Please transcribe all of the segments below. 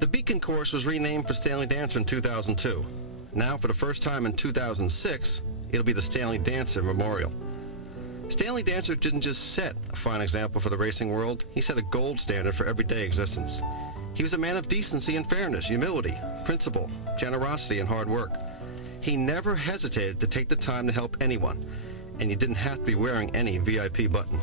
The Beacon course was renamed for Stanley Dancer in 2002. Now, for the first time in 2006, it'll be the Stanley Dancer Memorial. Stanley Dancer didn't just set a fine example for the racing world, he set a gold standard for everyday existence. He was a man of decency and fairness, humility, principle, generosity, and hard work. He never hesitated to take the time to help anyone, and you didn't have to be wearing any VIP button.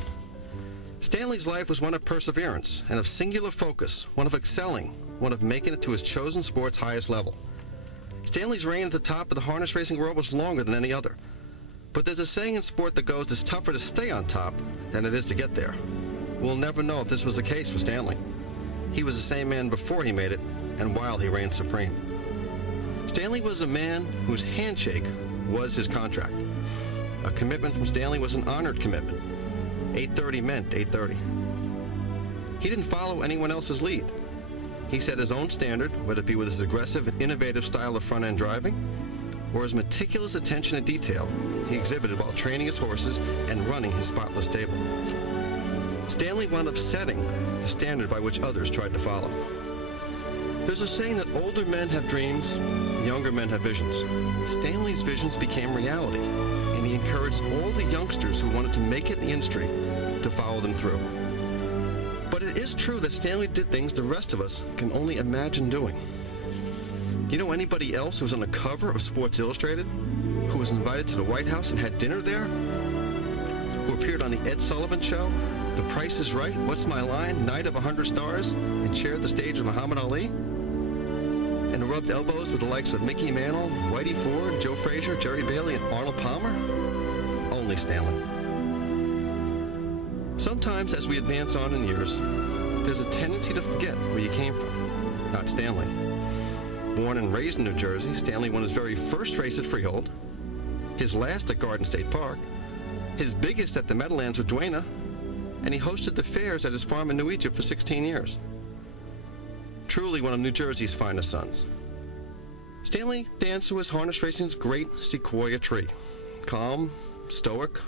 Stanley's life was one of perseverance and of singular focus, one of excelling, one of making it to his chosen sport's highest level. Stanley's reign at the top of the harness racing world was longer than any other. But there's a saying in sport that goes, it's tougher to stay on top than it is to get there. We'll never know if this was the case for Stanley. He was the same man before he made it and while he reigned supreme. Stanley was a man whose handshake was his contract. A commitment from Stanley was an honored commitment. 8:30 meant 8:30. He didn't follow anyone else's lead. He set his own standard, whether it be with his aggressive and innovative style of front-end driving or his meticulous attention to detail he exhibited while training his horses and running his spotless stable. Stanley wound up setting the standard by which others tried to follow. There's a saying that older men have dreams, younger men have visions. Stanley's visions became reality, and he encouraged all the youngsters who wanted to make it in the industry to follow them through. But it is true that Stanley did things the rest of us can only imagine doing. You know anybody else who was on the cover of Sports Illustrated, who was invited to the White House and had dinner there, who appeared on the Ed Sullivan Show, The Price is Right, What's My Line, Night of 100 Stars, and shared the stage with Muhammad Ali, and rubbed elbows with the likes of Mickey Mantle, Whitey Ford, Joe Frazier, Jerry Bailey, and Arnold Palmer? Only Stanley. Sometimes as we advance on in years, there's a tendency to forget where you came from. Not Stanley. Born and raised in New Jersey, Stanley won his very first race at Freehold, his last at Garden State Park, his biggest at the Meadowlands with Duena, and he hosted the fairs at his farm in New Egypt for 16 years. Truly one of New Jersey's finest sons. Stanley Dancer was harness racing's great sequoia tree. Calm, stoic,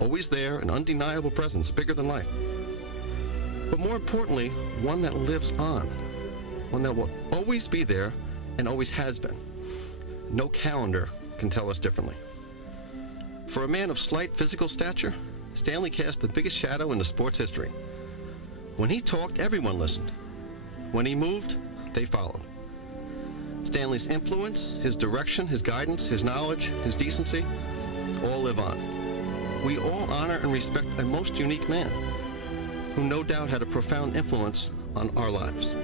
always there, an undeniable presence, bigger than life. But more importantly, one that lives on, one that will always be there and always has been. No calendar can tell us differently. For a man of slight physical stature, Stanley cast the biggest shadow in the sport's history. When he talked, everyone listened. When he moved, they followed. Stanley's influence, his direction, his guidance, his knowledge, his decency, all live on. We all honor and respect a most unique man who no doubt had a profound influence on our lives.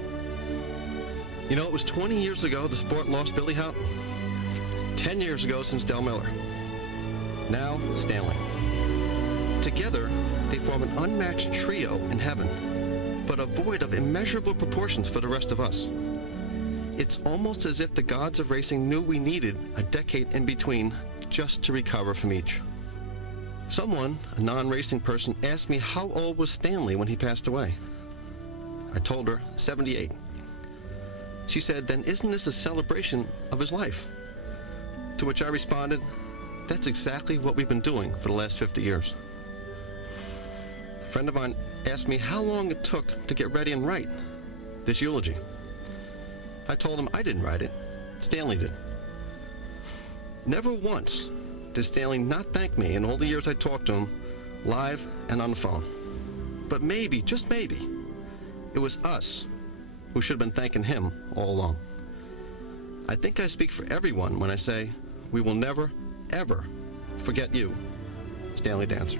You know, it was 20 years ago the sport lost Billy Houghton. 10 years ago since Del Miller. Now, Stanley. Together, they form an unmatched trio in heaven, but a void of immeasurable proportions for the rest of us. It's almost as if the gods of racing knew we needed a decade in between just to recover from each. Someone, a non-racing person, asked me how old was Stanley when he passed away. I told her 78. She said, then isn't this a celebration of his life? To which I responded, that's exactly what we've been doing for the last 50 years. A friend of mine asked me how long it took to get ready and write this eulogy. I told him I didn't write it, Stanley did. Never once did Stanley not thank me in all the years I talked to him, live and on the phone. But maybe, just maybe, it was us who should have been thanking him all along. I think I speak for everyone when I say we will never, ever forget you, Stanley Dancer.